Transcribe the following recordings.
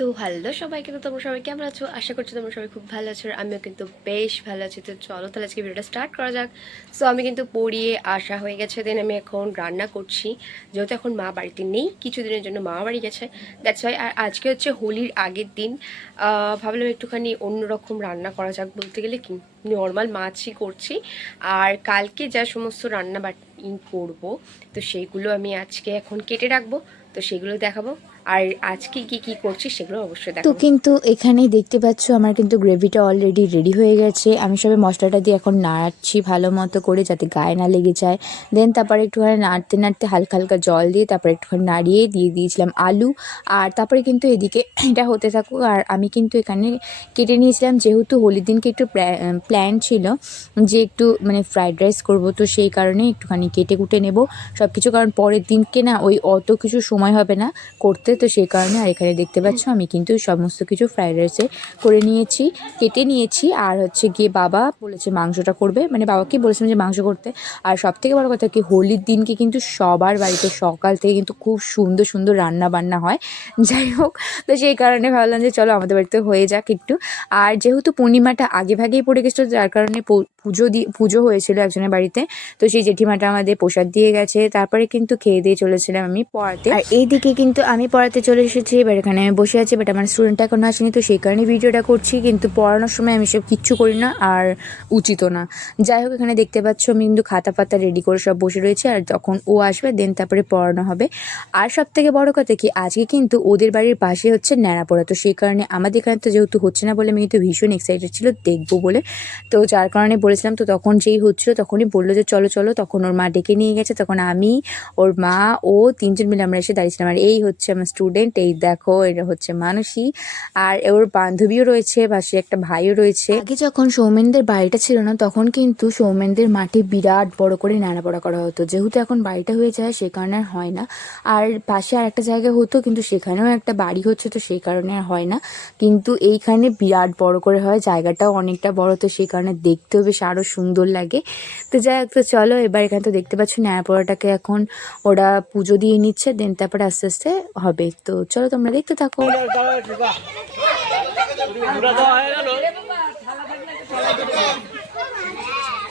তো হ্যালো সবাইকে, তো তোমরা সবাই কেমন আছো? আশা করছি তোমরা সবাই খুব ভালো আছো আমিও কিন্তু বেশ ভালো আছি। তো চলো তাহলে আজকে ভিডিওটা স্টার্ট করা যাক। সো আমি কিন্তু পড়িয়ে আসা হয়ে গেছে দেন আমি এখন রান্না করছি। যেহেতু এখন মা বাড়িতে নেই, কিছুদিনের জন্য মা বাড়ি গেছে। দ্যাটস ওয়াই আর আজকে হচ্ছে হোলির আগের দিন। ভাবলাম একটুখানি অন্যরকম রান্না করা যাক বলতে গেলে কি নর্মাল মাছই করছি। আর কালকে যা সমস্ত রান্না বাটি করব, তো সেইগুলো আমি আজকে এখন কেটে রাখব। তো সেগুলো দেখাবো। আর আজকে কি কি করছি সেগুলো অবশ্যই দেখো তো কিন্তু এখানেই দেখতে পাচ্ছ আমার কিন্তু গ্রেভিটা অলরেডি রেডি হয়ে গেছে। আমি সবে মশলাটা দিয়ে এখন নাড়াচ্ছি ভালো মতো করে যাতে গায়ে না লেগে যায়। দেন তারপরে একটুখানি নাড়তে নাড়তে হালকা হালকা জল দিয়ে তারপরে একটুখানি নাড়িয়ে দিয়ে দিয়েছিলাম আলু। আর তারপরে কিন্তু এদিকে এটা হতে থাকুক আর আমি কিন্তু এখানে কেটে নিয়েছিলাম যেহেতু হোলির দিনকে একটু প্ল্যান ছিল যে একটু মানে ফ্রাইড রাইস করব তো সেই কারণে একটুখানি কেটে কুটে নেব। সব কিছু কারণ পরের দিনকে না ওই অত কিছু সময় হবে না। করতে তো সেই কারণে আর এখানে দেখতে পাচ্ছ আমি কিন্তু সমস্ত কিছু ফ্রাইড রাইসে করে নিয়েছি কেটে নিয়েছি। আর হচ্ছে গিয়ে বাবা বলেছে মাংসটা করবে। মানে বাবাকে বলেছিলাম যে মাংস করতে। আর সব থেকে বড় কথা কি হোলির দিনকে কিন্তু সবার বাড়িতে সকাল থেকে কিন্তু খুব সুন্দর সুন্দর রান্না বান্না হয়। যাই হোক তো সেই কারণে ভাবলাম যে চলো আমাদের বাড়িতে হয়ে যাক একটু। আর যেহেতু পূর্ণিমাটা আগে ভাগেই পড়ে গেছিল যার কারণে পুজো দিয়ে পুজো হয়েছিল একজনের বাড়িতে। তো সেই জেঠিমাটা আমাদের প্রসাদ দিয়ে গেছে। তারপরে কিন্তু খেয়ে দিয়ে চলেছিলাম আমি পড়াতে। আর এইদিকে কিন্তু আমি পড়াতে চলে এসেছি এবার এখানে আমি বসে আছি বাট আমার স্টুডেন্ট এখনও আসেনি, তো সেই কারণে ভিডিওটা করছি, কিন্তু পড়ানোর সময় আমি সব কিচ্ছু করি না আর উচিতও না। যাই হোক, এখানে দেখতে পাচ্ছ আমি কিন্তু খাতা পাতা রেডি করে সব বসে রয়েছে, আর যখন ও আসবে দেন তারপরে পড়ানো হবে। আর সব থেকে বড় কথা কি, আজকে কিন্তু ওদের বাড়ির পাশে হচ্ছে ন্যাড়াপোড়া, তো সেই কারণে আমাদের এখানে তো যেহেতু হচ্ছে না বলে আমি কিন্তু ভীষণ এক্সাইটেড ছিল, দেখব বলে। তো যার কারণে বলেছিলাম, তো তখন যেই হচ্ছিল, তখনই বলল যে, চলো চলো। তখন ওর মা ডেকে নিয়ে গেছে, তখন আমি, ওর মা, ও তিনজন মিলে আমরা এসে দাঁড়িয়েছিলাম, আর এই হচ্ছে আমার স্টুডেন্ট এই দেখো এটা হচ্ছে মানসী। আর ওর বান্ধবীও রয়েছে, পাশে একটা ভাইও রয়েছে। আগে যখন সৌমেনদের বাড়িটা ছিল না, তখন কিন্তু সৌমেনদের মাঠে বিরাট বড় করে নাড়াপড়া করা হতো। যেহেতু এখন বাড়িটা হয়ে যায়, সে কারণে আর হয় না। আর পাশে আর একটা জায়গা হতো, কিন্তু সেখানেও একটা বাড়ি হচ্ছে, তো সেই কারণে আর হয় না। কিন্তু এইখানে বিরাট বড় করে হয়, জায়গাটাও অনেকটা বড়, তো সেই কারণে দেখতেও বেশ আরও সুন্দর লাগে। তো যাই হোক, তো চলো, এবার এখানে তো দেখতে পাচ্ছ ন্যাড়াপোড়াটাকে এখন ওরা পুজো দিয়ে নিচ্ছে, দেন তারপরে আস্তে আস্তে হবে। তো চলো তোমরা দেখতে থাকো।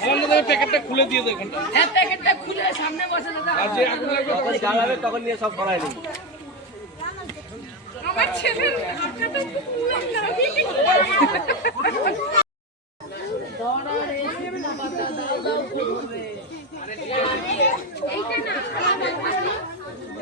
আমাদের প্যাকেটটা খুলে দিয়ে দেয় হ্যাঁ প্যাকেটটা খুলে সামনে বসে দাদা। আর যে আগুন লাগবে তখন জ্বালাবে তখন নিয়ে সব সরাই নেই আমার ছেলের হাতটা খুব ওই চাষিরা আবার শোনাই যায় না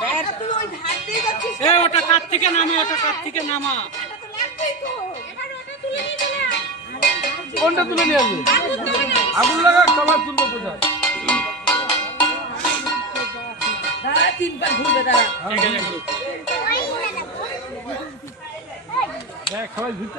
এ ওটা কার থেকে নামা? ওটা কার থেকে নামা? কোনটা তুলে নিয়ে আসবে? আগুন লাগা সবার তুলবো তিনবার ঘুরবে করুক। দেখ সবাই ঘুরতে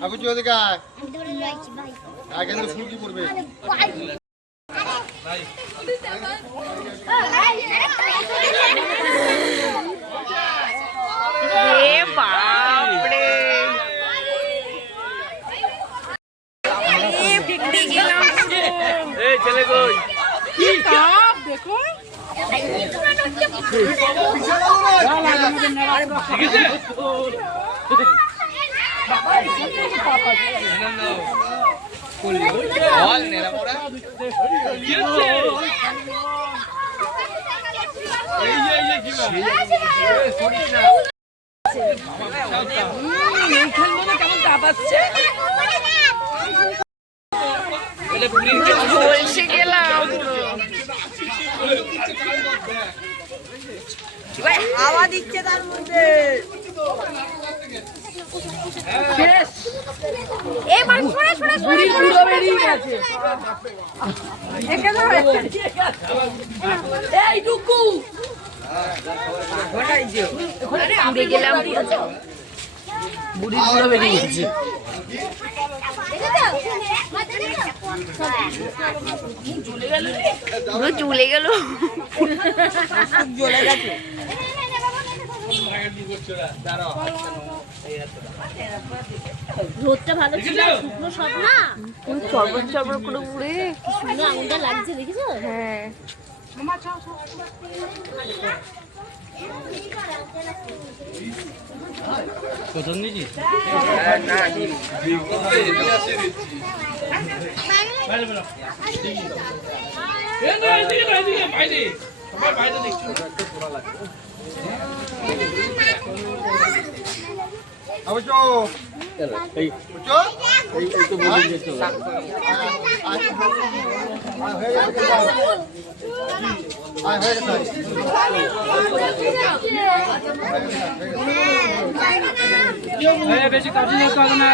ধরছে কাটি দেখ কীরকম আগুন জ্বলে দেখ আগুন চলে কিন্তু ফুলকি পড়বে কেমন হাওয়া দিচ্ছে তার মধ্যে। এবার সরে সরে সরে পুরো বেরিয়ে গেছে। এইটুকু উড়ে গেলাম। বুড়ি পুরো বেরিয়ে গেছে। পুরো চলে গেল। রোদটা ভালো ছিল শুকনো সব না? চরবর চরবর করে উড়ে কি সুন্দর আঙুলটা লাগছে দেখেছ? হ্যাঁ। প্রথম নিয়েছিস আবুচো এই বুঝছ এই এই তো বলি যেতে হয়ে গেছে আয় হয়ে গেছে এই, বেশি কাছে যেতে হবে না।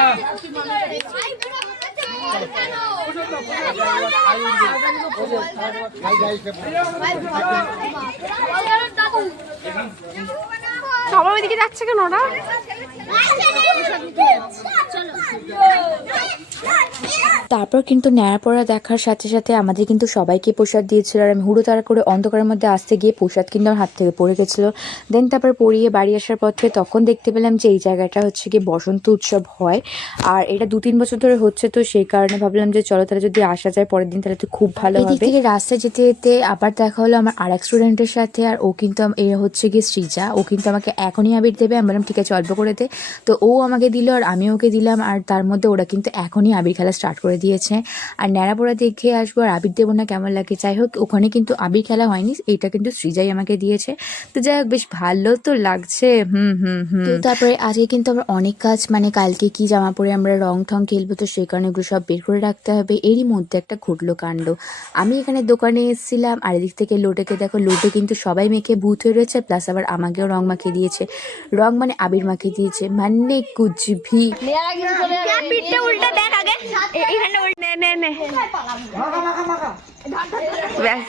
সবার ওইদিকে যাচ্ছে কেন ওরা? চলো তারপর কিন্তু ন্যাড়াপড়া দেখার সাথে সাথে আমাদের কিন্তু সবাইকে প্রসাদ দিয়েছিল আর আমি হুড়ো তাড়া করে অন্ধকারের মধ্যে আসতে গিয়ে প্রসাদ কিন্তু আমার হাত থেকে পড়ে গেছিল। দেন তারপর পড়িয়ে বাড়ি আসার পথে তখন দেখতে পেলাম যে এই জায়গাটা হচ্ছে গিয়ে বসন্ত উৎসব হয়। আর এটা দু তিন বছর ধরে হচ্ছে তো সেই কারণে ভাবলাম যে চলো তাহলে যদি আসা যায় পরের দিন তাহলে তো খুব ভালো হবে। থেকে রাস্তায় যেতে যেতে আবার দেখা হলো আমার আর এক স্টুডেন্টের সাথে আর ও কিন্তু এ হচ্ছে গিয়ে শ্রীজা। ও কিন্তু আমাকে এখনই আবির দেবে। আমি বললাম ঠিক আছে অল্প করে দে। তো ও আমাকে দিল আর আমি ওকে দিলাম। আর তার মধ্যে ওরা কিন্তু এখনই আবির খেলা স্টার্ট করে দিয়েছে। আর ন্যাড়াপোড়া দেখে আসব আর আবির দেবো না কেমন লাগে? যাই হোক ওখানে কিন্তু আবির খেলা হয়নি এইটা কিন্তু সৃজাই আমাকে দিয়েছে। তো যাই হোক বেশ ভালো তো লাগছে। হুম হুম হুম। তো তারপরে আজকে কিন্তু আমার অনেক কাজ মানে কালকে কি জামা পরে আমরা রং ঠং খেলব তো সেই কারণে এগুলো সব বের করে রাখতে হবে। এরই মধ্যে একটা ঘটলো কাণ্ড। আমি এখানে দোকানে এসেছিলাম আর এদিক থেকে লোটেকে দেখো লোটে কিন্তু সবাই মেখে ভূত হয়ে রয়েছে প্লাস আবার আমাকেও রং মাখিয়ে দিয়েছে। রং মানে আবির মাখিয়ে দিয়েছে। মানে কুচভি। নে নে নে ব্যাস।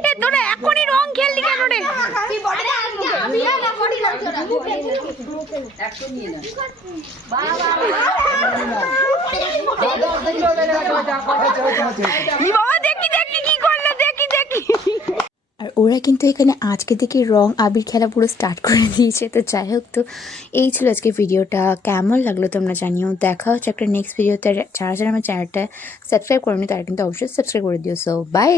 এ তোরা এখনই রং খেললি কেন রে? বাবা দেখি দেখি কি করল দেখি দেখি আর ওরা কিন্তু এখানে আজকে থেকে রং আবির খেলা পুরো স্টার্ট করে দিয়েছে। তো যাই হোক তো, এই ছিল আজকে ভিডিওটা কেমন লাগল তোমরা জানিও। দেখা হচ্ছে একটা নেক্সট ভিডিওতে যারা যারা আমার চ্যানেলটা সাবস্ক্রাইব করেনি, তারা কিন্তু অবশ্যই সাবস্ক্রাইব করে দিও। So by